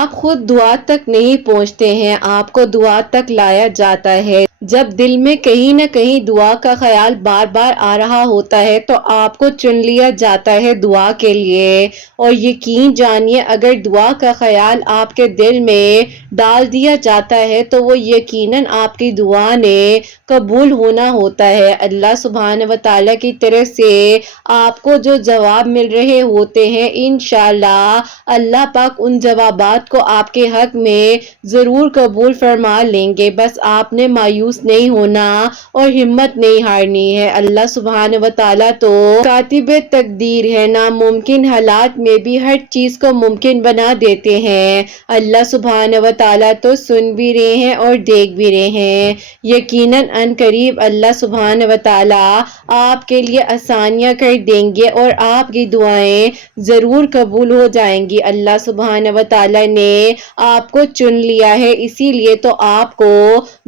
آپ خود دعا تک نہیں پہنچتے ہیں، آپ کو دعا تک لایا جاتا ہے۔ جب دل میں کہیں نہ کہیں دعا کا خیال بار بار آ رہا ہوتا ہے تو آپ کو چن لیا جاتا ہے دعا کے لیے۔ اور یقین جانیے اگر دعا کا خیال آپ کے دل میں ڈال دیا جاتا ہے تو وہ یقیناً آپ کی دعا نے قبول ہونا ہوتا ہے۔ اللہ سبحانہ و تعالیٰ کی طرف سے آپ کو جو جواب مل رہے ہوتے ہیں انشاءاللہ اللہ پاک ان جوابات کو آپ کے حق میں ضرور قبول فرما لیں گے۔ بس آپ نے مایوس نہیں ہونا اور ہمت نہیں ہارنی ہے۔ اللہ سبحانہ و تعالیٰ تو کاتب تقدیر ہے، ناممکن حالات میں بھی ہر چیز کو ممکن بنا دیتے ہیں۔ اللہ سبحانہ و تعالیٰ تو سن بھی رہے ہیں اور دیکھ بھی رہے ہیں۔ یقیناً ان قریب اللہ سبحانہ و تعالیٰ آپ کے لیے آسانیاں کر دیں گے اور آپ کی دعائیں ضرور قبول ہو جائیں گی۔ اللہ سبحانہ و تعالیٰ نے آپ کو چن لیا ہے، اسی لیے تو آپ کو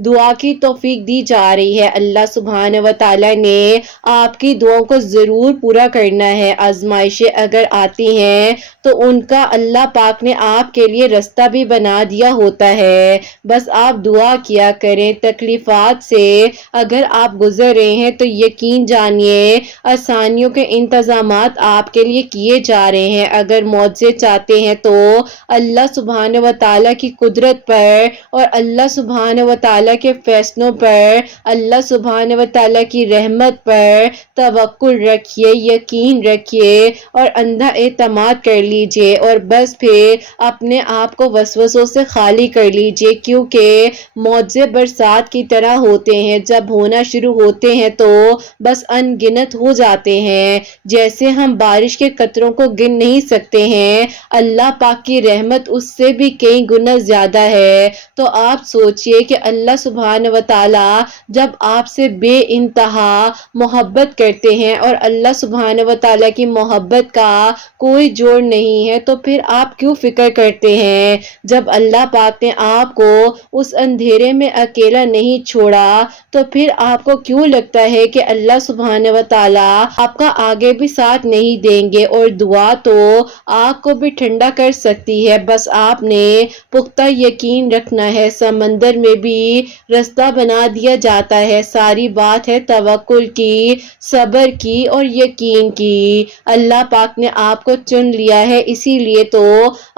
دعا کی توفیق دی جا رہی ہے۔ اللہ سبحانہ و تعالیٰ نے آپ کی دعاؤں کو ضرور پورا کرنا ہے۔ آزمائشیں اگر آتی ہیں تو ان کا اللہ پاک نے آپ کے لیے راستہ بھی بنا دیا ہوتا ہے، بس آپ دعا کیا کریں۔ تکلیفات سے اگر آپ گزر رہے ہیں تو یقین جانیے آسانیوں کے انتظامات آپ کے لیے کیے جا رہے ہیں۔ اگر معجزے چاہتے ہیں تو اللہ سبحانہ و تعالیٰ کی قدرت پر اور اللہ سبحانہ و تعالیٰ کے فیصلوں پر، اللہ سبحانہ و تعالیٰ کی رحمت پر توکل رکھیے، یقین رکھیے اور اندھا اعتماد کر لیجئے اور بس پھر اپنے آپ کو وسوسوں سے خالی کر لیجئے، کیونکہ معجزے برسات کی طرح ہوتے ہیں، جب ہونا شروع ہوتے ہیں تو بس ان گنت ہو جاتے ہیں۔ جیسے ہم بارش کے قطروں کو گن نہیں سکتے ہیں، اللہ پاک کی رحمت اس سے بھی کئی گنا زیادہ ہے۔ تو آپ سوچئے کہ اللہ سبحانہ و تعالیٰ جب آپ سے بے انتہا محبت کرتے ہیں اور اللہ سبحانہ و تعالیٰ کی محبت کا کوئی جوڑ نہیں ہے تو پھر آپ کیوں فکر کرتے ہیں؟ جب اللہ پاک نے آپ کو اس اندھیرے میں اکیلا نہیں چھوڑا تو پھر آپ کو کیوں لگتا ہے کہ اللہ سبحانہ و تعالیٰ آپ کا آگے بھی ساتھ نہیں دیں گے؟ اور دعا تو آگ کو بھی ٹھنڈا کر سکتی ہے، بس آپ نے پختہ یقین رکھنا ہے۔ سمندر میں بھی راستہ بنا دیا جاتا ہے، ساری بات ہے توکل کی، صبر کی اور یقین کی۔ اللہ پاک نے آپ کو چن لیا ہے، اسی لیے تو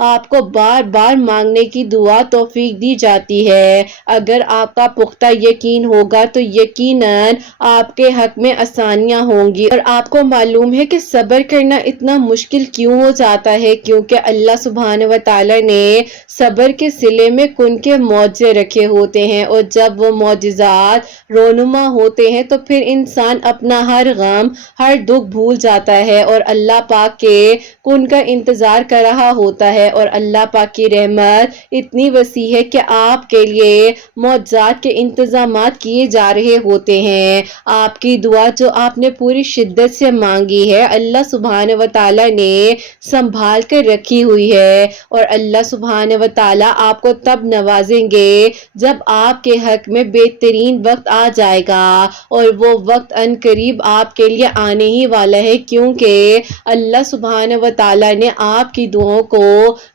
آپ کو بار بار مانگنے کی دعا توفیق دی جاتی ہے۔ اگر آپ کا پختہ یقین ہوگا تو یقیناً آپ کے حق میں آسانیاں ہوں گی۔ اور آپ کو معلوم ہے کہ صبر کرنا اتنا مشکل کیوں ہو جاتا ہے؟ کیونکہ اللہ سبحانہ و تعالیٰ نے صبر کے صلے میں کن کے معجزے رکھے ہوتے ہیں، اور جب وہ معجزات رونما ہوتے ہیں تو پھر انسان اپنا ہر غم ہر دکھ بھول جاتا ہے اور اللہ پاک کے کن کا انتظار کر رہا ہوتا ہے۔ اور اللہ پاک کی رحمت اتنی وسیع ہے کہ آپ کے لیے معجزات کے انتظامات کیے جا رہے ہوتے ہیں۔ آپ کی دعا جو آپ نے پوری شدت سے مانگی ہے اللہ سبحانہ و تعالیٰ نے سنبھال کر رکھی ہوئی ہے، اور اللہ سبحانہ و تعالیٰ آپ کو تب نوازیں گے جب آپ کے حق میں بہترین وقت آ جائے گا، اور وہ وقت ان قریب آپ کے لیے آنے ہی والا ہے، کیونکہ اللہ سبحانہ و تعالیٰ نے آپ کی دعاؤں کو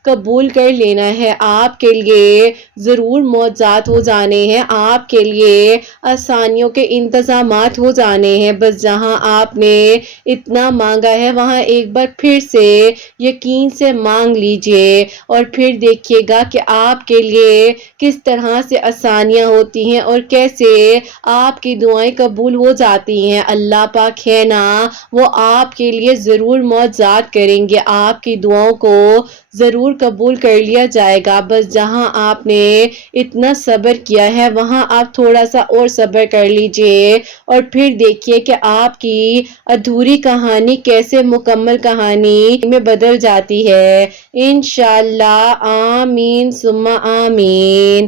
قبول کر لینا ہے۔ آپ کے لیے ضرور معجزات ہو جانے ہیں، آپ کے لیے آسانیوں کے انتظامات ہو جانے ہیں، بس جہاں آپ نے اتنا مانگا ہے وہاں ایک بار پھر سے یقین سے مانگ لیجئے اور پھر دیکھیے گا کہ آپ کے لیے کس طرح سے آسانیاں ہوتی ہیں اور کیسے آپ کی دعائیں قبول ہو جاتی ہیں۔ اللہ پاک ہے نا، وہ آپ کے لیے ضرور معجزات کریں گے، آپ کی دعاؤں کو ضرور قبول کر لیا جائے گا۔ بس جہاں آپ نے اتنا صبر کیا ہے وہاں آپ تھوڑا سا اور صبر کر لیجئے اور پھر دیکھیے کہ آپ کی ادھوری کہانی کیسے مکمل کہانی میں بدل جاتی ہے۔ انشاءاللہ، آمین ثم آمین۔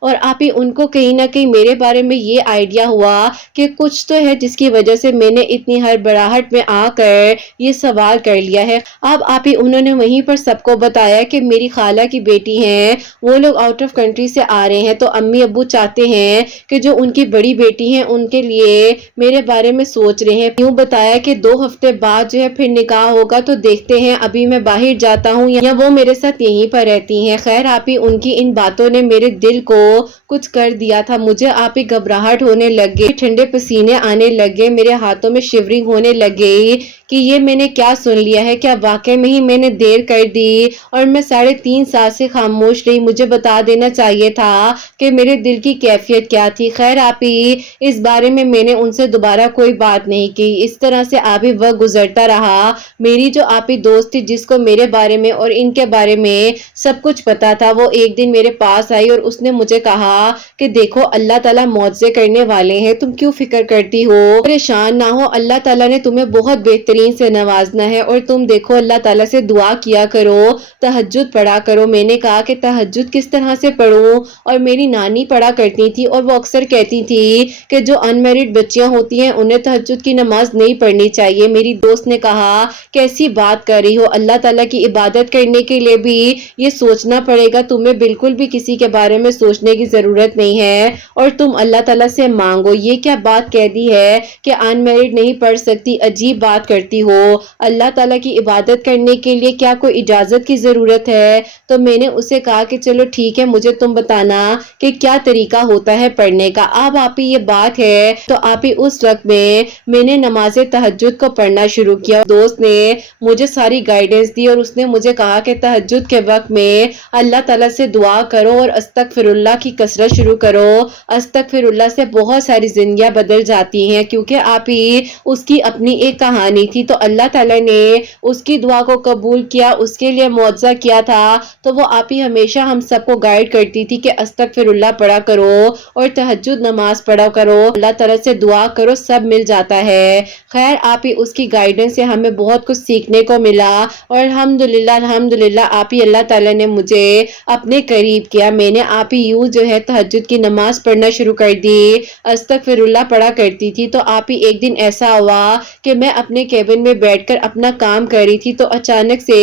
اور آپ ہی ان کو کہیں نہ کہیں میرے بارے میں یہ آئیڈیا ہوا کہ کچھ تو ہے جس کی وجہ سے میں نے اتنی ہڑبڑاہٹ میں آ کر یہ سوال کر لیا ہے۔ اب آپ ہی انہوں نے وہیں پر سب کو بتایا کہ میری خالہ کی بیٹی ہیں، وہ لوگ آؤٹ آف کنٹری سے آ رہے ہیں، تو امی ابو چاہتے ہیں کہ جو ان کی بڑی بیٹی ہیں ان کے لیے میرے بارے میں سوچ رہے ہیں۔ یوں بتایا کہ 2 ہفتے بعد جو ہے پھر نکاح ہوگا، تو دیکھتے ہیں ابھی میں باہر جاتا ہوں یا وہ میرے ساتھ یہیں پر رہتی ہیں۔ خیر آپ ہی ان کی ان باتوں نے میرے دل کو کچھ کر دیا تھا، مجھے آپ ہی گھبراہٹ ہونے لگے، ٹھنڈے پسینے آنے لگے، میرے ہاتھوں میں شیورنگ ہونے لگے کہ یہ میں نے کیا سن لیا ہے، کیا واقعی میں ہی میں نے دیر کر دی اور میں 3.5 سال سے خاموش رہی، مجھے بتا دینا چاہیے تھا کہ میرے دل کی کیفیت کیا تھی۔ خیر آپ ہی اس بارے میں نے ان سے دوبارہ کوئی بات نہیں کی۔ اس طرح سے آپ ہی وقت گزرتا رہا۔ میری جو آپ ہی دوست تھی جس کو میرے بارے میں اور ان کے بارے میں سب کچھ پتا تھا، وہ ایک دن میرے پاس آئی اور اس نے مجھے کہا کہ دیکھو اللہ تعالیٰ معجزے کرنے والے ہیں، تم کیوں فکر کرتی ہو، پریشان نہ ہو، اللہ تعالیٰ نے تمہیں بہت بہترین سے نوازنا ہے، اور تم دیکھو اللہ تعالیٰ سے دعا کیا کرو، تہجد پڑھا کرو۔ میں نے کہا کہ تہجد کس طرح سے پڑھوں، اور میری نانی پڑھا کرتی تھی اور وہ اکثر کہتی تھی کہ جو ان میرڈ بچیاں ہوتی ہیں انہیں تہجد کی نماز نہیں پڑھنی چاہیے۔ میری دوست نے کہا کیسی بات کر رہی ہو، اللہ تعالیٰ کی عبادت کرنے کے لیے بھی یہ سوچنا پڑے گا، تمہیں بالکل بھی کسی کے بارے میں سوچنے کی ضرورت نہیں ہے، اور تم اللہ تعالیٰ سے مانگو۔ یہ کیا بات کہہ دی ہے کہ ان میرڈ نہیں پڑھ سکتی، عجیب بات کرتی ہو، اللہ تعالیٰ کی عبادت کرنے کے لیے کیا کوئی اجازت کی ضرورت ہے؟ تو میں نے اسے کہا کہ چلو ٹھیک ہے، مجھے تم بتانا کہ کیا طریقہ ہوتا ہے پڑھنے کا۔ اب آپ ہی یہ بات ہے تو آپ ہی اس وقت میں نے نماز تہجد کو پڑھنا شروع کیا۔ دوست نے مجھے ساری گائیڈنس دی اور اس نے مجھے کہا کہ تہجد کے وقت میں اللہ تعالیٰ سے دعا کرو اور استغفر اللہ کی کثرت شروع کرو۔ استغفر اللہ سے بہت ساری زندگیاں بدل جاتی ہیں، کیونکہ آپ ہی اس کی اپنی ایک کہانی تھی، تو اللہ تعالیٰ نے اس کی دعا کو قبول کیا، اس کے لیے معجزہ کیا تھا۔ تو وہ آپ ہی ہمیشہ ہم سب کو گائیڈ کرتی تھی کہ استغفر اللہ پڑھا کرو اور تہجد نماز پڑھا کرو، اللہ تعالیٰ سے دعا کرو، سب مل جاتا ہے۔ خیر آپ ہی اس کی گائیڈنس سے ہمیں بہت کچھ سیکھنے کو ملا، اور الحمدللہ آپ ہی اللہ تعالیٰ نے مجھے اپنے قریب کیا۔ میں نے آپ ہی یوں جو ہے تہجد کی نماز پڑھنا شروع کر دی، استغفر اللہ پڑھا کرتی تھی۔ تو آپ ہی ایک دن ایسا ہوا کہ میں اپنے کیبن میں بیٹھ کر اپنا کام کر رہی تھی، تو اچانک سے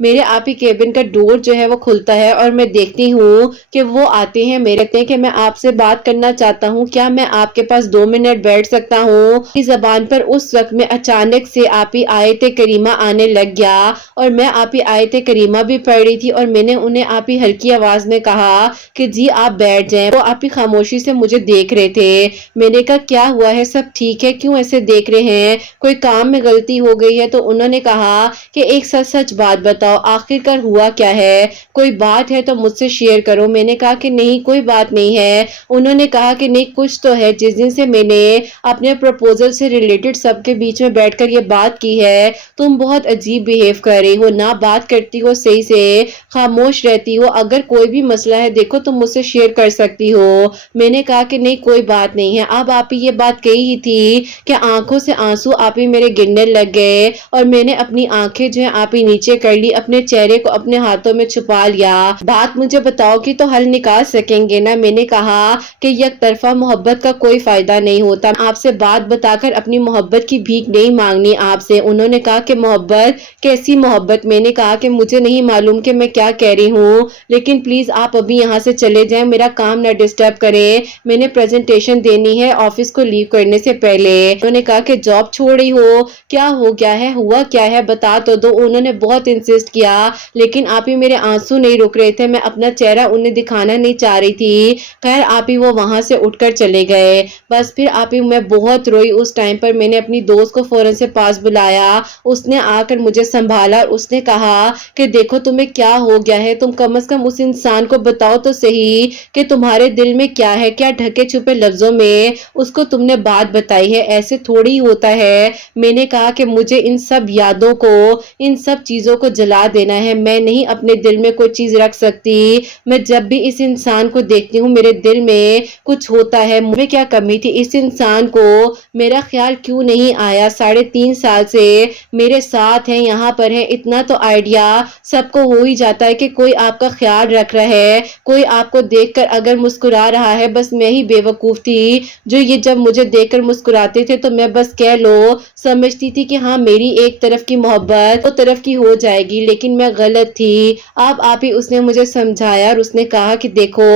میرے آپ ہی کیبن کا ڈور جو ہے وہ کھلتا ہے اور میں دیکھتی ہوں کہ وہ آتے ہیں، میرے کہتے ہیں کہ میں آپ سے بات کرنا چاہتا ہوں، کیا میں آپ کے پاس 2 منٹ بیٹھ سکتا ہوں؟ اس زبان پر اس وقت میں اچانک سے آپ ہی آیت کریمہ آنے لگ گیا، اور میں آپ ہی آیت کریمہ بھی پڑھ رہی تھی، اور میں نے انہیں آپ ہی ہلکی آواز میں کہا کہ جی آپ بیٹھ جائیں۔ وہ آپ ہی خاموشی سے مجھے دیکھ رہے تھے۔ میں نے کہا کیا ہوا ہے، سب ٹھیک ہے، کیوں ایسے دیکھ رہے ہیں، کوئی کام میں غلطی ہو گئی ہے؟ تو انہوں نے کہا کہ ایک سچ بات بتاؤ، آخر کار ہوا کیا ہے، کوئی بات ہے تو مجھ سے شیئر کرو۔ میں نے کہا کہ نہیں کوئی بات نہیں ہے۔ انہوں نے کہا کہ نہیں کچھ تو ہے، جس دن سے میں نے اپنے پروپوزل سے ریلیٹڈ سب کے بیچ میں بیٹھ کر یہ بات کی ہے، تم بہت عجیب بیہیو کر رہی ہو، نہ بات کرتی ہو صحیح سے، خاموش رہتی ہو، اگر کوئی بھی مسئلہ ہے دیکھو تم مجھ سے شیئر کر سکتی ہو۔ میں نے کہا کہ نہیں کوئی بات نہیں ہے۔ اب آپ ہی یہ بات کہی ہی تھی کہ آنکھوں سے آنسو آپ ہی میرے گرنے لگ گئے، اور میں نے اپنی آنکھیں جو ہیں آپ ہی نیچے کر لی، اپنے چہرے کو اپنے ہاتھوں میں چھپا لیا۔ بات مجھے بتاؤ کہ تو حل نکال سکیں گے نا؟ میں نے کہا کہ یک طرفہ محبت کا کوئی فائدہ نہیں ہوتا، آپ سے بات بتا کر اپنی محبت کی بھیک نہیں مانگنی آپ سے۔ انہوں نے کہا کہ محبت کیسی محبت؟ میں نے کہا کہ مجھے نہیں معلوم کہ میں کیا کہہ رہی ہوں، لیکن پلیز آپ ابھی یہاں سے چلے جائیں، میرا کام نہ ڈسٹرب کریں، میں نے پریزنٹیشن دینی ہے آفس کو لیو کرنے سے پہلے۔ انہوں نے کہا کہ جاب چھوڑ رہی ہو، کیا ہو گیا ہے، ہوا کیا ہے، بتا تو دو۔ انہوں نے بہت انسسٹ کیا، لیکن آپ ہی میرے آنسو نہیں رک رہے تھے، میں اپنا چہرہ انہیں دکھانا نہیں چاہ رہی تھی۔ خیر آپ ہی وہ وہاں سے اٹھ کر چلے گئے۔ بس پھر آپ ہی میں بہت روئی اس ٹائم پر۔ میں نے اپنی دوست کو فوراً سے پاس بلایا، اس نے آ کر مجھے سنبھالا اور اس نے کہا کہ دیکھو تمہیں کیا ہو گیا ہے، تم کم از کم اس انسان کو بتاؤ تو صحیح کہ تمہارے دل میں کیا ہے، کیا ڈھکے چھپے لفظوں میں اس کو تم نے بات بتائی ہے، ایسے تھوڑی ہوتا ہے۔ میں نے کہا کہ مجھے ان سب یادوں کو، ان سب چیزوں کو جلا دینا ہے، میں نہیں اپنے دل میں کوئی چیز رکھ سکتی، میں جب بھی اس انسان کو دیکھتی ہوں میرے دل میں کچھ ہوتا ہے، مجھے کیا کمی تھی، اس انسان کو میرا خیال کیوں نہیں آیا، 3.5 سال سے میرے ساتھ ہیں، یہاں پر ہیں، اتنا تو آئیڈیا سب کو ہو ہی جاتا ہے کہ کوئی آپ کا خیال رکھ رہا ہے، کوئی آپ آپ کو دیکھ کر اگر مسکرا رہا ہے، بس میں ہی بے وقوف تھی جو یہ جب مجھے دیکھ کر مسکراتے تھے تو میں بس کہہ لو سمجھتی تھی کہ ہاں میری ایک طرف کی محبت دو طرف کی ہو جائے گی، لیکن میں غلط تھی۔ آپ ہی اس نے مجھے سمجھایا اور اس نے کہا کہ دیکھو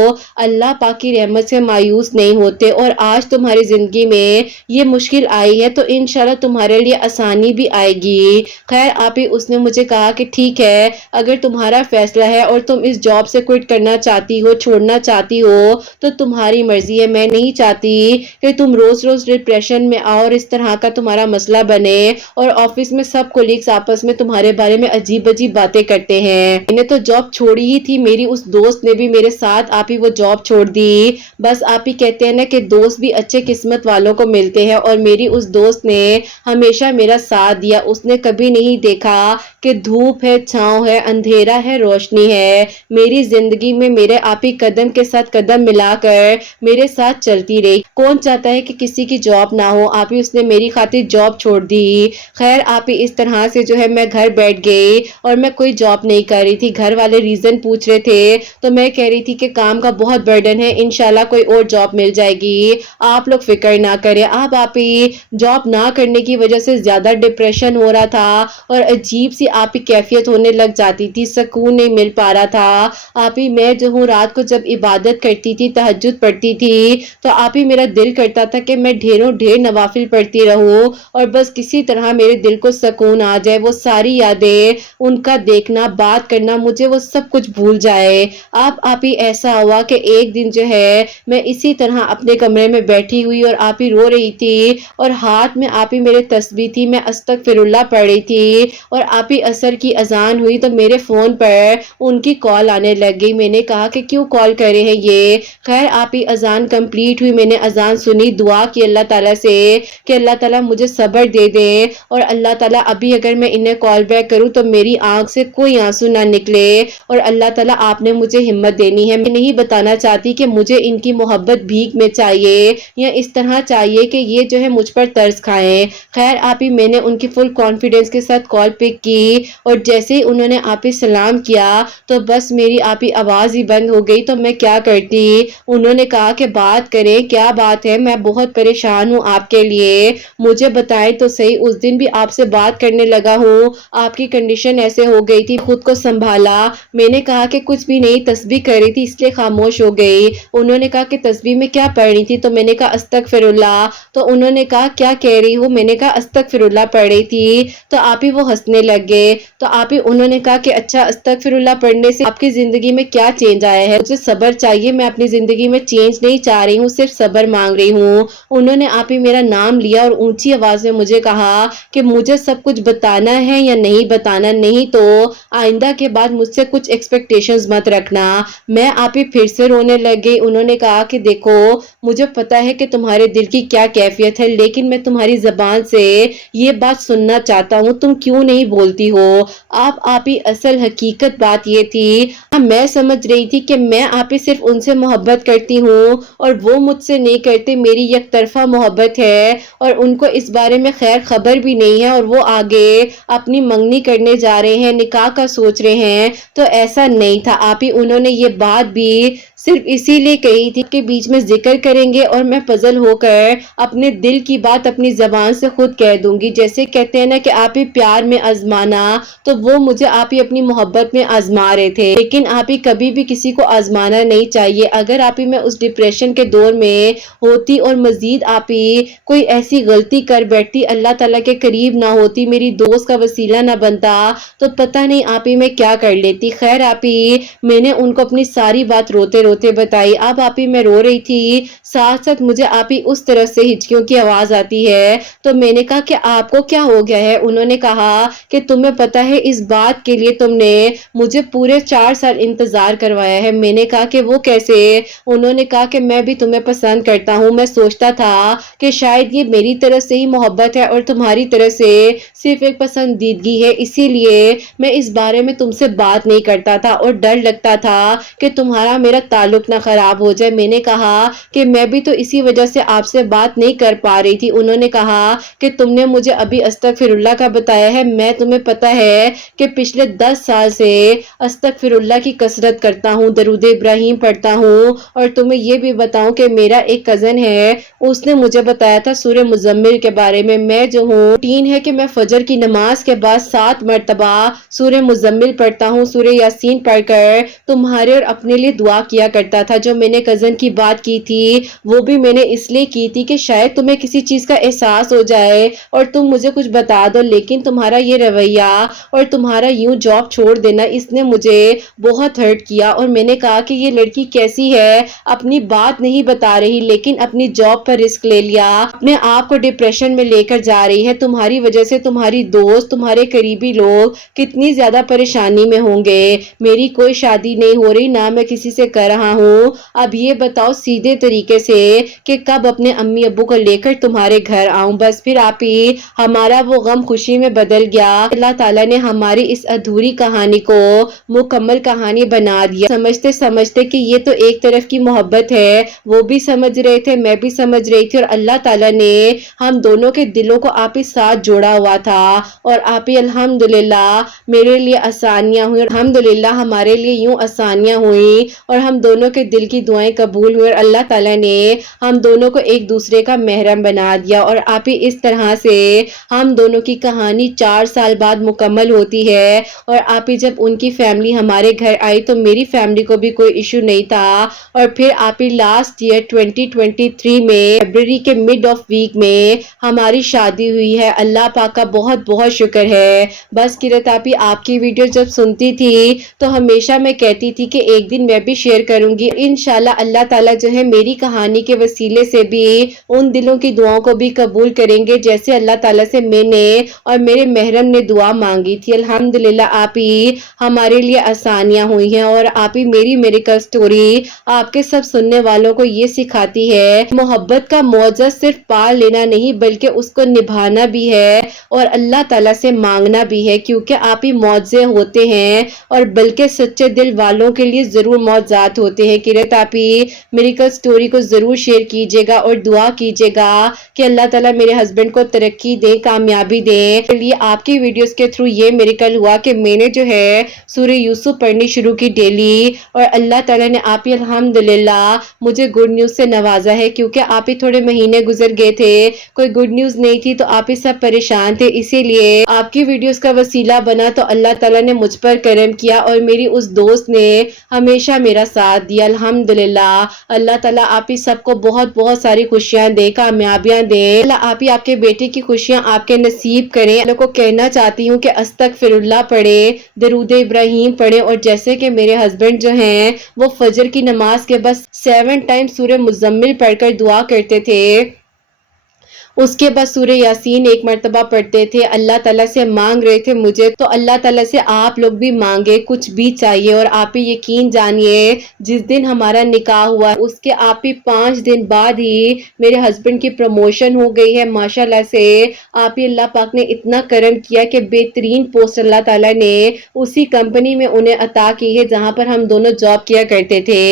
اللہ پاک کی رحمت سے مایوس نہیں ہوتے، اور آج تمہاری زندگی میں یہ مشکل آئی ہے تو انشاءاللہ تمہارے لیے آسانی بھی آئے گی۔ خیر آپ ہی اس نے مجھے کہا کہ ٹھیک ہے، اگر تمہارا فیصلہ ہے اور تم اس جاب سے کوئٹ کرنا چاہتی ہو، چھوڑنا چاہتی ہو تو تمہاری مرضی ہے، میں نہیں چاہتی کہ تم روز روز ڈپریشن میں آؤ اور اس طرح کا تمہارا مسئلہ بنے اور آفس میں سب کولیگز آپس میں تمہارے بارے میں عجیب عجیب باتیں کرتے ہیں۔ میں نے تو جاب چھوڑی ہی تھی، میری اس دوست نے بھی میرے ساتھ آپ ہی وہ جاب چھوڑ دی۔ بس آپ ہی کہتے ہیں نا کہ دوست بھی اچھے قسمت والوں کو ملتے ہیں، اور میری اس دوست نے ہمیشہ میرا ساتھ دیا۔ اس نے کبھی نہیں دیکھا کہ دھوپ ہے، چھاؤں ہے، اندھیرا ہے، روشنی ہے، میری زندگی میں میرے آپ ہی قدم کے ساتھ قدم ملا کر میرے ساتھ چلتی رہی۔ کون چاہتا ہے کہ کسی کی جاب نہ ہو؟ آپ ہی اس نے میری خاطر جاب چھوڑ دی۔ خیر آپ ہی اس طرح سے جو ہے میں گھر بیٹھ گئی اور میں کوئی جاب نہیں کر رہی تھی۔ گھر والے ریزن پوچھ رہے تھے تو میں کہہ رہی تھی کہ کام کا بہت برڈن ہے، انشاءاللہ کوئی اور جاب مل جائے گی، آپ لوگ فکر نہ کریں۔ آپ ہی جاب نہ کرنے کی وجہ سے زیادہ ڈپریشن ہو رہا تھا اور عجیب سی آپ ہی کیفیت ہونے لگ جاتی تھی، سکون نہیں مل پا رہا تھا۔ آپ ہی میں جو ہوں رات کو جب عبادت کرتی تھی، تہجد پڑھتی تھی تو آپ ہی میرا دل کرتا تھا کہ میں ڈھیروں ڈھیر نوافل پڑھتی رہوں اور بس کسی طرح میرے دل کو سکون آ جائے، وہ ساری یادیں، ان کا دیکھنا، بات کرنا، مجھے وہ سب کچھ بھول جائے۔ آپ ہی ایسا ہوا کہ ایک دن جو ہے میں اسی طرح اپنے کمرے میں بیٹھی ہوئی اور آپ ہی رو رہی تھی اور ہاتھ میں آپ ہی میرے تسبیح تھی، میں استغفر اللہ پڑھ رہی تھی اور آپ ہی عصر کی اذان ہوئی تو میرے فون پر ان کی کال آنے لگ گئی۔ میں نے کہا کہ کیوں کال کرے ہیں یہ؟ خیر آپ ہی اذان کمپلیٹ ہوئی، میں نے اذان سنی، دعا کی اللہ تعالیٰ سے کہ اللہ تعالیٰ مجھے صبر دے دے اور اللہ تعالیٰ ابھی اگر میں انہیں کال بیک کروں تو میری آنکھ سے کوئی آنسو نہ نکلے، اور اللہ تعالیٰ آپ نے مجھے ہمت دینی ہے۔ میں نہیں بتانا چاہتی کہ مجھے ان کی محبت بھیک میں چاہیے یا اس طرح چاہیے کہ یہ جو ہے مجھ پر ترس کھائیں۔ خیر آپ ہی میں نے ان کی فل کانفیڈنس کے ساتھ کال پک کی اور جیسے ہی انہوں نے آپ ہی سلام کیا تو بس میری آپ ہی آواز ہی بند ہو گئی، تو میں کیا کرتی؟ انہوں نے کہا کہ بات کریں، کیا بات ہے؟ میں بہت پریشان ہوں آپ کے لیے، مجھے بتائیں تو صحیح، اس دن بھی آپ سے بات کرنے لگا ہوں، آپ کی کنڈیشن ایسے ہو گئی تھی، خود کو سنبھالا۔ میں نے کہا کہ کچھ بھی نہیں، تسبیح کر رہی تھی اس لیے خاموش ہو گئی۔ انہوں نے کہا کہ تسبیح میں کیا پڑھ رہی تھی؟ تو میں نے کہا استغفر اللہ۔ تو انہوں نے کہا کیا کہہ رہی ہو؟ میں نے کہا استغفر اللہ پڑھ رہی تھی۔ تو آپ ہی وہ ہنسنے لگ گئے۔ تو آپ ہی انہوں نے کہا کہ اچھا استغفر اللہ پڑھنے سے آپ کی زندگی میں کیا چینج آیا ہے؟ مجھے صبر چاہیے، میں اپنی زندگی میں چینج نہیں چاہ رہی ہوں، صرف صبر مانگ رہی ہوں۔ انہوں نے آپ ہی میرا نام لیا اور اونچی آواز میں مجھے کہا کہ مجھے سب کچھ بتانا ہے یا نہیں بتانا، نہیں تو آئندہ کے بعد مجھ سے کچھ ایکسپیکٹیشنز مت رکھنا۔ میں آپ ہی پھر سے رونے لگ گئی۔ انہوں نے کہا کہ دیکھو مجھے پتا ہے کہ تمہارے دل کی کیا کیفیت ہے، لیکن میں تمہاری زبان سے یہ بات سننا چاہتا ہوں، تم کیوں نہیں بولتی ہو؟ آپ ہی اصل حقیقت بات یہ تھی، میں سمجھ رہی تھی کہ میں آپ ہی صرف ان سے محبت کرتی ہوں اور وہ مجھ سے نہیں کرتے، میری یک طرفہ محبت ہے اور ان کو اس بارے میں خیر خبر بھی نہیں ہے اور وہ آگے اپنی منگنی کرنے جا رہے ہیں، نکاح کا سوچ رہے ہیں۔ تو ایسا نہیں تھا آپ ہی انہوں نے یہ بات بھی صرف اسی لیے کہی تھی کہ بیچ میں ذکر کریں گے اور میں پزل ہو کر اپنے دل کی بات اپنی زبان سے خود کہہ دوں گی۔ جیسے کہتے ہیں نا کہ آپ ہی پیار میں آزمانا، تو وہ مجھے آپ ہی اپنی محبت میں آزما رہے تھے، لیکن آپ ہی کبھی بھی کسی کو آزمانا نہیں چاہیے۔ اگر آپ ہی میں اس ڈپریشن کے دور میں ہوتی اور مزید آپ ہی کوئی ایسی غلطی کر بیٹھتی، اللہ تعالیٰ کے قریب نہ ہوتی، میری دوست کا وسیلہ نہ بنتا، تو پتہ نہیں آپ ہی میں کیا کر لیتی۔ خیر آپ ہی میں نے ان کو اپنی ساری بات روتے روتے بتائی۔ اب آپ ہی میں رو رہی تھی، ساتھ ساتھ مجھے آپ ہی اس طرح سے ہچکیوں کی آواز آتی ہے۔ تو میں نے کہا کہ آپ کو کیا ہو گیا ہے؟ انہوں نے کہا کہ تمہیں پتہ ہے اس بات کے لیے تم نے مجھے پورے 4 سال انتظار کروایا ہے۔ میں نے کہا کہ وہ کیسے؟ انہوں نے کہا کہ میں بھی تمہیں پسند کرتا ہوں، میں سوچتا تھا کہ شاید یہ میری طرف سے ہی محبت ہے اور تمہاری طرف سے صرف ایک پسندیدگی ہے، اسی لیے میں اس بارے میں تم سے بات نہیں کرتا تھا اور ڈر لگتا تھا کہ تمہارا میرا تعلق نہ خراب ہو جائے۔ میں نے کہا کہ میں بھی تو اسی وجہ سے آپ سے بات نہیں کر پا رہی تھی۔ انہوں نے کہا کہ تم نے مجھے ابھی استغفر اللہ کا بتایا ہے، میں تمہیں پتہ ہے کہ پچھلے 10 سال سے استغفر اللہ کی کثرت کرتا ہوں، درود درود ابراہیم پڑھتا ہوں. اور تمہیں یہ بھی بتاؤں کہ میرا ایک کزن ہے, اس نے مجھے بتایا تھا سورہ مزمل کے بارے میں. میں جو ہوں روٹین ہے کہ میں فجر کی نماز کے بعد 7 مرتبہ سورہ مزمل پڑھتا ہوں. سورہ یاسین پڑھ کر تمہارے اور اپنے لیے دعا کیا کرتا تھا. جو میں نے کزن کی بات کی تھی وہ بھی میں نے اس لیے کی تھی کہ شاید تمہیں کسی چیز کا احساس ہو جائے اور تم مجھے کچھ بتا دو, لیکن تمہارا یہ رویہ اور تمہارا یوں جاب چھوڑ دینا اس نے مجھے بہت ہرٹ کیا. اور میں نے کہا کہ یہ لڑکی کیسی ہے, اپنی بات نہیں بتا رہی لیکن اپنی جاب پر رسک لے لیا, اپنے آپ کو ڈپریشن میں لے کر جا رہی ہے. تمہاری وجہ سے تمہاری دوست, تمہارے قریبی لوگ کتنی زیادہ پریشانی میں ہوں گے. میری کوئی شادی نہیں ہو رہی, نہ میں کسی سے کر رہا ہوں. اب یہ بتاؤ سیدھے طریقے سے کہ کب اپنے امی ابو کو لے کر تمہارے گھر آؤں. بس پھر آپ ہی ہمارا وہ غم خوشی میں بدل گیا. اللہ تعالیٰ نے ہماری اس ادھوری کہانی کو مکمل کہانی بنا دیا. سمجھتے سمجھتے کہ یہ تو ایک طرف کی محبت ہے, وہ بھی سمجھ رہے تھے, میں بھی سمجھ رہی تھی, اور اللہ تعالیٰ نے ہم دونوں کے دلوں کو آپ ہی ساتھ جوڑا ہوا تھا. اور آپ ہی الحمدللہ میرے لیے آسانیاں ہوئی, اور الحمدللہ ہمارے لیے یوں آسانیاں ہوئی, اور ہم دونوں کے دل کی دعائیں قبول ہوئی, اور اللہ تعالیٰ نے ہم دونوں کو ایک دوسرے کا محرم بنا دیا. اور آپ ہی اس طرح سے ہم دونوں کی کہانی 4 سال بعد مکمل ہوتی ہے. اور آپ ہی جب ان کی فیملی ہمارے گھر آئی تو میری فیملی کو بھی کوئی ایشو نہیں تھا. اور پھر آپ ہی لاسٹ ایئر 2023 میں فیبرری کے مڈ آف ویک میں ہماری شادی ہوئی ہے. اللہ پاک کا بہت بہت شکر ہے. بس کرت آپ ہی آپ کی ویڈیو جب سنتی تھی تو ہمیشہ میں کہتی تھی کہ ایک دن میں بھی شیئر کروں گی. انشاءاللہ اللہ تعالیٰ جو ہے میری کہانی کے وسیلے سے بھی ان دلوں کی دعاؤں کو بھی قبول کریں گے جیسے اللہ تعالیٰ سے میں نے اور میرے محرم نے دعا مانگی تھی. الحمدللہ آپ ہی ہمارے لیے آسانیاں ہوئی ہیں. اور آپ ہی میری میریکل سٹوری آپ کے سب سننے والوں کو یہ سکھاتی ہے محبت کا معجزہ صرف پا لینا نہیں بلکہ اس کو نبھانا بھی ہے اور اللہ تعالیٰ سے مانگنا بھی ہے, کیونکہ آپ ہی معجزے ہوتے ہیں اور بلکہ سچے دل والوں کے لیے ضرور معجزات ہوتے ہیں. کرت آپ ہی میریکل سٹوری کو ضرور شیئر کیجیے گا اور دعا کیجیے گا کہ اللہ تعالیٰ میرے ہسبینڈ کو ترقی دے, کامیابی دے. لیے آپ کی ویڈیوز کے تھرو یہ میریکل ہوا کہ میں نے جو ہے سورہ یوسف پڑھنی شروع کی ڈیلی, اور اللہ تعالیٰ نے آپ ہی الحمدللہ مجھے گڈ نیوز سے نوازا ہے. کیونکہ آپ ہی تھوڑے مہینے گزر گئے تھے, کوئی گڈ نیوز نہیں تھی, تو آپ ہی سب پریشان تھے, اسی لیے آپ کی ویڈیوز کا وسیلہ بنا تو اللہ تعالیٰ نے مجھ پر کرم کیا اور میری اس دوست نے ہمیشہ میرا ساتھ دیا. الحمدللہ اللہ تعالیٰ آپ ہی سب کو بہت بہت ساری خوشیاں دے, کامیابیاں دے. اللہ آپ ہی آپ کے بیٹے کی خوشیاں آپ کے نصیب کریں. اللہ کو کہنا چاہتی ہوں کہ استغفر اللہ پڑھے, درود ابراہیم پڑھے, اور جیسے کہ میرے ہسبینڈ جو ہیں وہ فجر کی نماز کے بس 7 ٹائم سورہ مزمل پڑھ کر دعا کرتے تھے, اس کے بعد سورہ یاسین 1 مرتبہ پڑھتے تھے. اللہ تعالیٰ سے مانگ رہے تھے مجھے, تو اللہ تعالیٰ سے آپ لوگ بھی مانگے, کچھ بھی چاہیے. اور آپ ہی یقین جانیے جس دن ہمارا نکاح ہوا اس کے آپ ہی 5 دن بعد ہی میرے ہسبینڈ کی پروموشن ہو گئی ہے ماشاءاللہ سے. آپ ہی اللہ پاک نے اتنا کرم کیا کہ بہترین پوسٹ اللہ تعالیٰ نے اسی کمپنی میں انہیں عطا کی ہے جہاں پر ہم دونوں جاب کیا کرتے تھے.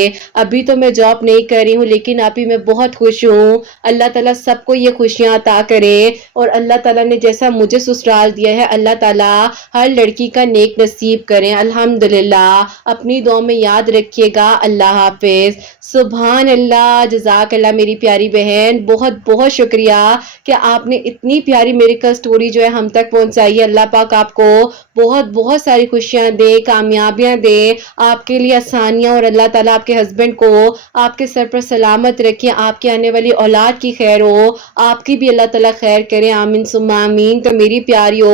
ابھی تو میں جاب نہیں کر رہی ہوں لیکن آپ ہی میں بہت خوش ہوں. اللہ تعالیٰ سب کو یہ خوشیاں عطا کرے, اور اللہ تعالیٰ نے جیسا مجھے سسرال دیا ہے اللہ تعالیٰ ہر لڑکی کا نیک نصیب کریں. الحمدللہ اپنی دعا میں یاد رکھیے گا. اللہ حافظ. سبحان اللہ, جزاک اللہ میری پیاری بہن, بہت بہت شکریہ کہ آپ نے اتنی پیاری میریکل سٹوری جو ہے ہم تک پہنچائی ہے. اللہ پاک آپ کو بہت بہت ساری خوشیاں دے, کامیابیاں دے, آپ کے لیے آسانیاں, اور اللہ تعالیٰ آپ کے ہسبینڈ کو آپ کے سر پر سلامت رکھیں, آپ کی آنے والی اولاد کی خیر ہو, آپ کی بھی اللہ تعالیٰ خیر کرے, آمین ثم آمین. تو میری پیاریو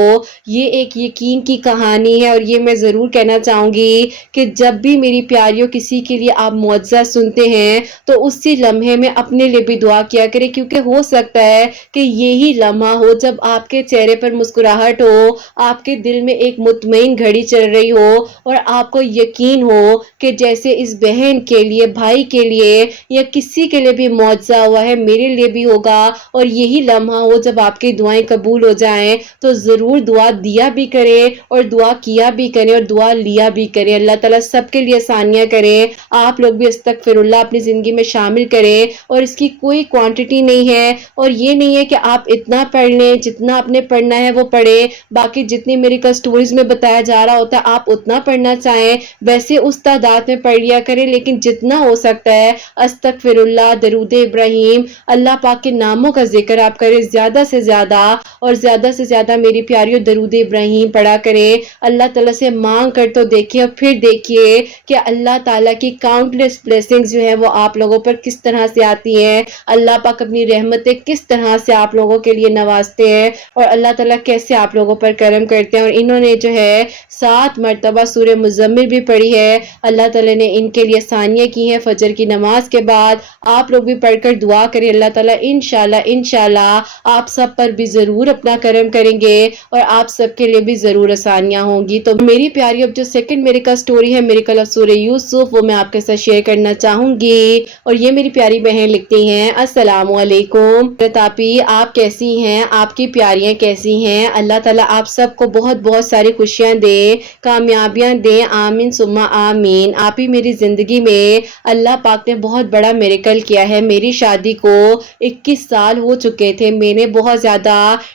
یہ ایک یقین کی کہانی ہے, اور یہ میں ضرور کہنا چاہوں گی کہ جب بھی میری پیاریو کسی کے لیے آپ معجزہ سنتے ہیں تو اسی لمحے میں اپنے لیے بھی دعا کیا کرے, کیونکہ ہو سکتا ہے کہ یہی لمحہ ہو جب آپ کے چہرے پر مسکراہٹ ہو, آپ کے دل میں ایک مطمئن گھڑی چل رہی ہو, اور آپ کو یقین ہو کہ جیسے اس بہن کے لیے, بھائی کے لیے یا کسی کے لیے بھی معجزہ ہوا ہے میرے لیے بھی ہوگا, اور یہی یہی لمحہ ہو جب آپ کی دعائیں قبول ہو جائیں تو ضرور دعا دیا بھی کرے اور دعا کیا بھی کرے اور دعا لیا بھی کرے. اللہ تعالیٰ سب کے لیے آسانیاں کرے. آپ لوگ بھی استغفر اللہ اپنی زندگی میں شامل کریں اور اس کی کوئی کوانٹٹی نہیں ہے اور یہ نہیں ہے کہ آپ اتنا پڑھ لیں جتنا آپ نے پڑھنا ہے وہ پڑھیں. باقی جتنی میریکل سٹوریز میں بتایا جا رہا ہوتا ہے آپ اتنا پڑھنا چاہیں ویسے اس تعداد میں پڑھ لیا کریں, لیکن جتنا ہو سکتا ہے استغفر اللہ, درود ابراہیم, اللہ پاک کے ناموں کا ذکر آپ کریں زیادہ سے زیادہ اور زیادہ سے زیادہ میری پیاریوں درود ابراہیم پڑھا کریں. اللہ تعالیٰ سے مانگ کر تو دیکھیں اور پھر دیکھیے کہ اللہ تعالیٰ کی کاؤنٹلیس بلیسنگز جو ہیں وہ آپ لوگوں پر کس طرح سے آتی ہیں. اللہ پاک اپنی رحمتیں کس طرح سے آپ لوگوں کے لیے نوازتے ہیں اور اللہ تعالیٰ کیسے آپ لوگوں پر کرم کرتے ہیں. اور انہوں نے جو ہے 7 مرتبہ سورہ مزمل بھی پڑھی ہے. اللہ تعالیٰ نے ان کے لیے آسانیاں کی ہیں. فجر کی نماز کے بعد آپ لوگ بھی پڑھ کر دعا کریں. اللہ تعالیٰ انشاءاللہ آپ سب پر بھی ضرور اپنا کرم کریں گے اور آپ سب کے لیے بھی ضرور آسانیاں ہوں گی. تو میری پیاری اب جو سیکنڈ میریکل سٹوری ہے میریکل آف سورہ یوسف وہ میں آپ کے ساتھ شیئر کرنا چاہوں گی. اور یہ میری پیاری بہن لکھتی ہیں السلام علیکم تاپی, آپ کیسی ہیں, آپ کی پیاریاں کیسی ہیں. اللہ تعالیٰ آپ سب کو بہت بہت ساری خوشیاں دے, کامیابیاں دے, آمین ثم آمین. آپ ہی میری زندگی میں اللہ پاک نے بہت بڑا میریکل کیا ہے. میری شادی کو 21 سال ہو چکے تھے. میں نے بہت زیادہ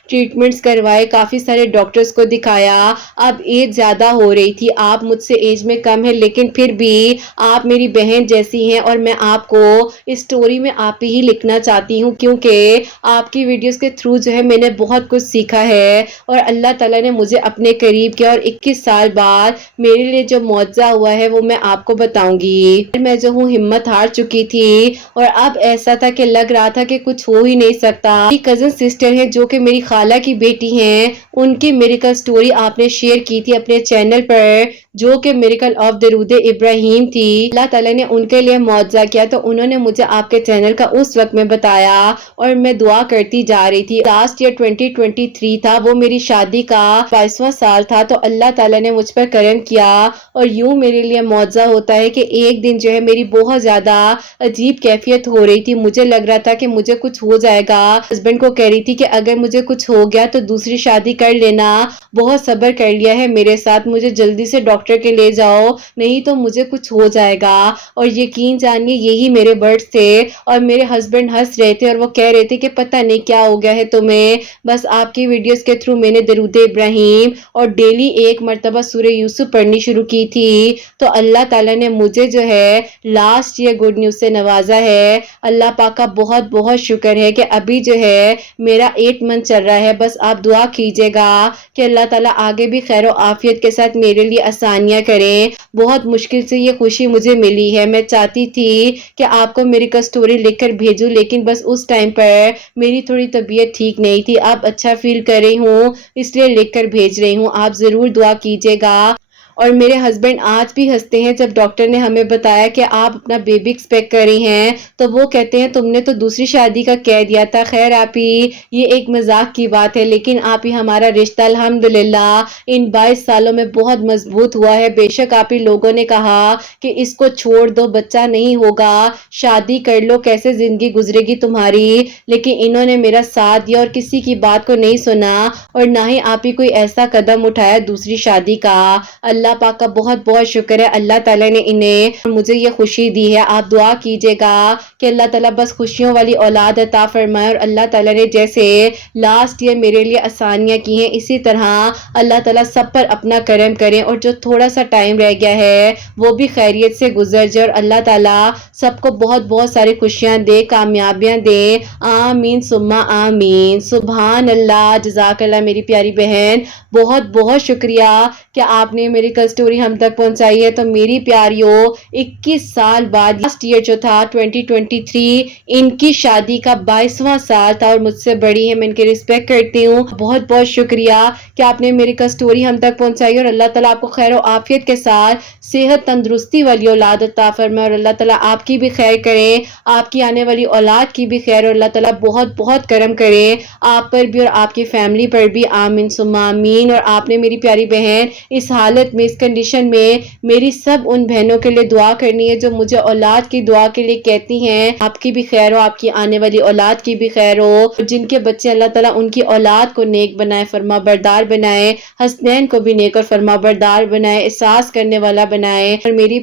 ٹریٹمنٹس کروائے, کافی سارے ڈاکٹرز کو دکھایا. اب ایج زیادہ ہو رہی تھی, آپ مجھ سے ایج میں کم ہے لیکن پھر بھی آپ میری بہن جیسی ہیں اور میں آپ کو اس سٹوری میں آپ ہی لکھنا چاہتی ہوں کیونکہ آپ کی ویڈیوز کے تھرو جو ہے میں نے بہت کچھ سیکھا ہے اور اللہ تعالیٰ نے مجھے اپنے قریب کیا. اور 21 سال بعد میرے لیے جو معجزہ ہوا ہے وہ میں آپ کو بتاؤں گی. میں جو ہوں ہمت ہار چکی تھی اور اب ایسا تھا کہ لگ رہا تھا کہ کچھ ہو ہی نہیں سکتا. میری کزن سسٹر ہے جو کہ میری خالہ کی بیٹی ہیں, ان کی میریکل سٹوری آپ نے شیئر کی تھی اپنے چینل پر جو کہ میریکل آف درود ابراہیم تھی. اللہ تعالیٰ نے ان کے لیے معجزہ کیا تو انہوں نے مجھے آپ کے چینل کا اس وقت میں بتایا اور میں دعا کرتی جا رہی تھی. لاسٹ ایئر 2023 تھا, وہ میری شادی کا 22واں سال تھا. تو اللہ تعالیٰ نے مجھ پر کرم کیا اور یوں میرے لیے معجزہ ہوتا ہے کہ ایک دن جو ہے میری بہت زیادہ عجیب کیفیت ہو رہی تھی. مجھے لگ رہا تھا کہ مجھے کچھ ہو جائے گا. ہسبینڈ کو کہہ رہی تھی کہ اگر مجھے کچھ ہو گیا تو دوسری شادی کر لینا, بہت صبر کر لیا ہے میرے ساتھ, مجھے جلدی سے ڈاکٹر کے لے جاؤ نہیں تو مجھے کچھ ہو جائے گا. اور یقین جانیے یہی میرے ورڈز تھے اور میرے ہسبینڈ ہنس رہے تھے اور وہ کہہ رہے تھے کہ پتہ نہیں کیا ہو گیا ہے تمہیں, بس آپ کی ویڈیوز کے تھرو میں نے درود ابراہیم اور ڈیلی 1 مرتبہ سورہ یوسف پڑھنی شروع کی تھی. تو اللہ تعالیٰ نے مجھے جو ہے لاسٹ یہ گڈ نیوز سے نوازا ہے. اللہ پاک کا بہت بہت شکر ہے کہ ابھی جو ہے میرا 8 منتھ چل رہا ہے. بس آپ دعا کیجئے گا کہ اللہ تعالیٰ آگے بھی خیر و عافیت کے ساتھ میرے لیے آسانیاں کریں. بہت مشکل سے یہ خوشی مجھے ملی ہے. میں چاہتی تھی کہ آپ کو میری کا سٹوری لکھ کر بھیجوں لیکن بس اس ٹائم پر میری تھوڑی طبیعت ٹھیک نہیں تھی. اب اچھا فیل کر رہی ہوں اس لیے لکھ کر بھیج رہی ہوں. آپ ضرور دعا کیجئے گا. اور میرے ہسبینڈ آج بھی ہنستے ہیں جب ڈاکٹر نے ہمیں بتایا کہ آپ اپنا بیبی ایکسپیکٹ کر رہی ہیں تو وہ کہتے ہیں تم نے تو دوسری شادی کا کہہ دیا تھا. خیر آپ ہی یہ ایک مذاق کی بات ہے لیکن آپ ہی ہمارا رشتہ الحمدللہ ان 22 سالوں میں بہت مضبوط ہوا ہے. بے شک آپ ہی لوگوں نے کہا کہ اس کو چھوڑ دو, بچہ نہیں ہوگا, شادی کر لو, کیسے زندگی گزرے گی تمہاری, لیکن انہوں نے میرا ساتھ دیا اور کسی کی بات کو نہیں سنا اور نہ ہی آپ ہی کوئی ایسا قدم اٹھایا دوسری شادی کا. اللہ پاک کا بہت بہت شکر ہے. اللہ تعالیٰ نے انہیں مجھے یہ خوشی دی ہے. آپ دعا کیجئے گا کہ اللہ تعالیٰ بس خوشیوں والی اولاد عطا فرمائے اور اللہ تعالیٰ نے جیسے لاسٹ ایئر میرے لیے آسانیاں کی ہیں اسی طرح اللہ تعالیٰ سب پر اپنا کرم کریں اور جو تھوڑا سا ٹائم رہ گیا ہے وہ بھی خیریت سے گزر جائے اور اللہ تعالیٰ سب کو بہت بہت ساری خوشیاں دے, کامیابیاں دے, آمین ثم آمین. سبحان اللہ, جزاک اللہ میری پیاری بہن, بہت بہت شکریہ کہ آپ نے میری کل سٹوری ہم تک پہنچائی ہے. تو میری پیاریوں 21 سال بعد لاسٹ ایئر جو تھا 2023 ان کی شادی کا 22واں سال تھا اور مجھ سے بڑی ہے, میں ان کی رسپیکٹ کرتی ہوں. بہت بہت شکریہ کہ آپ نے میری کل سٹوری ہم تک پہنچائی اور اللہ تعالیٰ آپ کو خیر و عافیت کے ساتھ صحت تندرستی والی اولاد عطا فرمائے اور اللہ تعالیٰ آپ کی بھی خیر کرے, آپ کی آنے والی اولاد کی بھی خیر اور اللہ تعالیٰ بہت بہت کرم کرے آپ پر بھی اور آپ کی فیملی پر بھی, آمین ثم آمین. اور آپ نے میری پیاری بہن اس حالت میں اس کنڈیشن میں میری سب ان بہنوں کے لیے دعا کرنی ہے جو مجھے اولاد کی دعا کے لیے کہتی ہیں آپ کی بھی خیر ہو، آپ کی آنے والی اولاد کی بھی خیر ہو، جن کے بچے اللہ تعالیٰ ان کی اولاد کو نیک بنائے، فرما بردار بنائے، حسنین کو بھی نیک اور فرما بردار بنائے، احساس کرنے والا بنائے۔ اور میری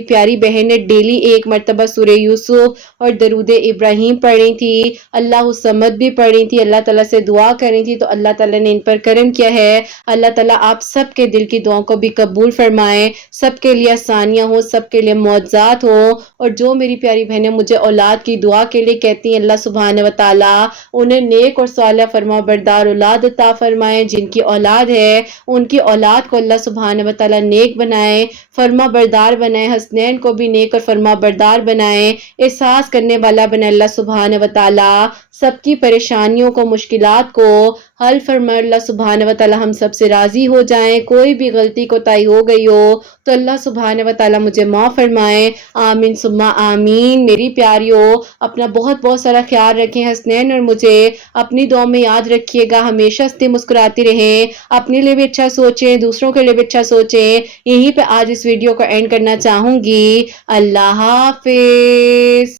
پیاری بہن نے ڈیلی ایک مرتبہ سورہ یوسف اور درود ابراہیم پڑھی تھی، اللہ الصمد بھی پڑھی تھی، اللہ تعالیٰ سے دعا کری تھی، تو اللہ تعالیٰ نے ان پر کرم کیا ہے۔ اللہ تعالیٰ آپ سب کے دل کی دعاؤں کو بھی قبول فرمائے، سب کے لیے آسانیاں ہوں، سب کے لیے معجزات ہوں، اور جو میری پیاری بہنیں مجھے اولاد کی دعا کے لیے کہتی ہیں اللہ سبحانہ و تعالیٰ انہیں نیک اور صالح فرما بردار اولاد عطا فرمائے، جن کی اولاد ہے ان کی اولاد کو اللہ سبحانہ و تعالیٰ نیک بنائے، فرما بردار بنائے، حسنین کو بھی نیک اور فرما بردار بنائے، احساس کرنے والا بنائے اللہ سبحانہ و تعالیٰ، سب کی پریشانیوں کو، مشکلات کو حل فرمائے اللہ سبحانہ و تعالیٰ، ہم سب سے راضی ہو جائیں، کوئی بھی غلطی کوتاہی ہو گئی ہو تو اللہ سبحانہ و تعالیٰ مجھے معاف فرمائے، آمین ثم آمین۔ میری پیاریوں، اپنا بہت بہت سارا خیال رکھیں، حسنین اور مجھے اپنی دعا میں یاد رکھیے گا، ہمیشہ ہنستے مسکراتی رہیں، اپنے لیے بھی اچھا سوچیں، دوسروں کے لیے بھی اچھا سوچیں۔ یہیں پہ آج اس ویڈیو کو اینڈ کرنا چاہوں گی۔ اللہ حافظ۔